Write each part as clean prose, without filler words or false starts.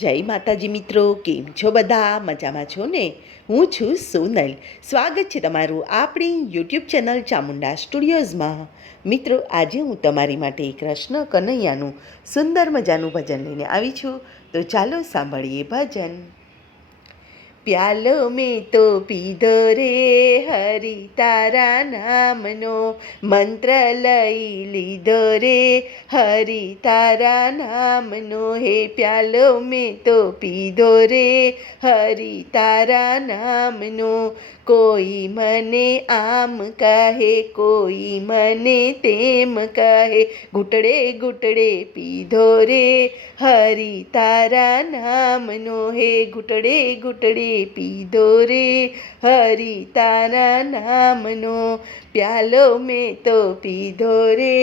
જય માતાજી મિત્રો, કેમ છો બધા? મજામાં છો ને? હું છું સોનલ. સ્વાગત છે તમારું આપણી યુટ્યુબ ચેનલ ચામુંડા સ્ટુડિયોઝમાં. મિત્રો, આજે હું તમારી માટે કૃષ્ણ કનૈયાનું સુંદર મજાનું ભજન લઈને આવી છું. તો ચાલો સાંભળીએ ભજન. પ્યાલો મેં તો પીધો રે હરિ તારા નામનો, મંત્ર લઈ લીધો રે હરિ તારા નામનો. હે પ્યાલો મેં તો પીધો રે હરિ તારા નામનો. કોઈ મને આમ કહે, કોઈ મને તેમ કહે, ઘૂંટડે ઘૂંટડે પીધો રે હરિ તારા નામનો. હે ઘૂંટડે ઘૂંટડે પીધો રે હરિ તારા નામનો. પ્યાલો મેં તો પીધો રે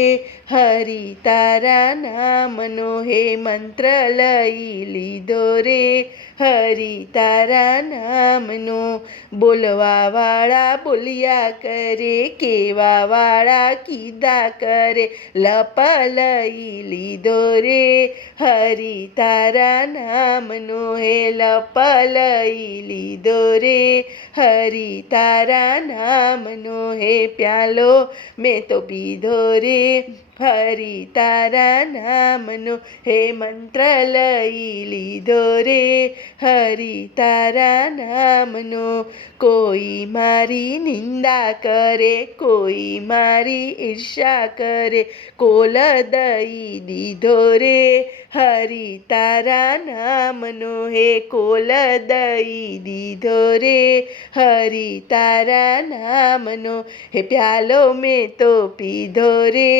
હરિ તારા નામનો. હે મંત્ર લઈ લીધો રે હરિ તારા નામનો. બોલવાવાળા બોલ્યા કરે, કેવાવાળા કીધા કરે, લપ લઈ લીધો રે હરિ તારા નામનો. હે લપ લઈ લીધો રે હરિ તારા નામનો. હે પ્યાલો મેં તો પીધો રે હરિ તારા નામનો. હે મંત્ર લઈ લીધો રે હરિ તારા નામનો. કોઈ મારી નિંદા કરે, કોઈ મારી ઈર્ષા કરે, કોલ દઈ દીધો રે હરિ તારા નામનો. હે કોલ દઈ દીધો રે હરિ તારા નામનો. હે પ્યાલો મેં તો પીધો રે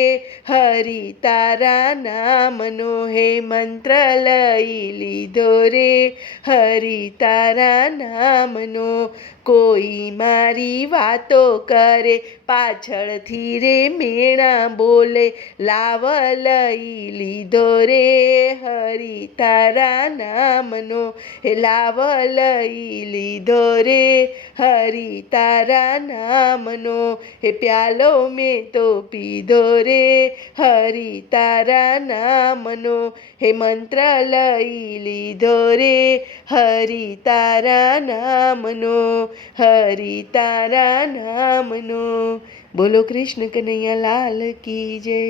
હરિ તારા નામનો. હે મંત્ર લઈ લીધો રે હરિ તારા નામનો. કોઈ મારી વાતો કરે, પાછળથી રે મેણા બોલે, લાવ લઈ લીધો રે હરિ તારા નામનો. હે લાવ લઈ લીધો રે હરિ તારા નામનો. હે પ્યાલો મેં તો પીધો રે હરિ તારા નામનો. હે મંત્ર લઈ લીધો રે હરિ તારા નામનો. હરિ તારા નામનો. બોલો કૃષ્ણ કનૈયા લાલ કી જય.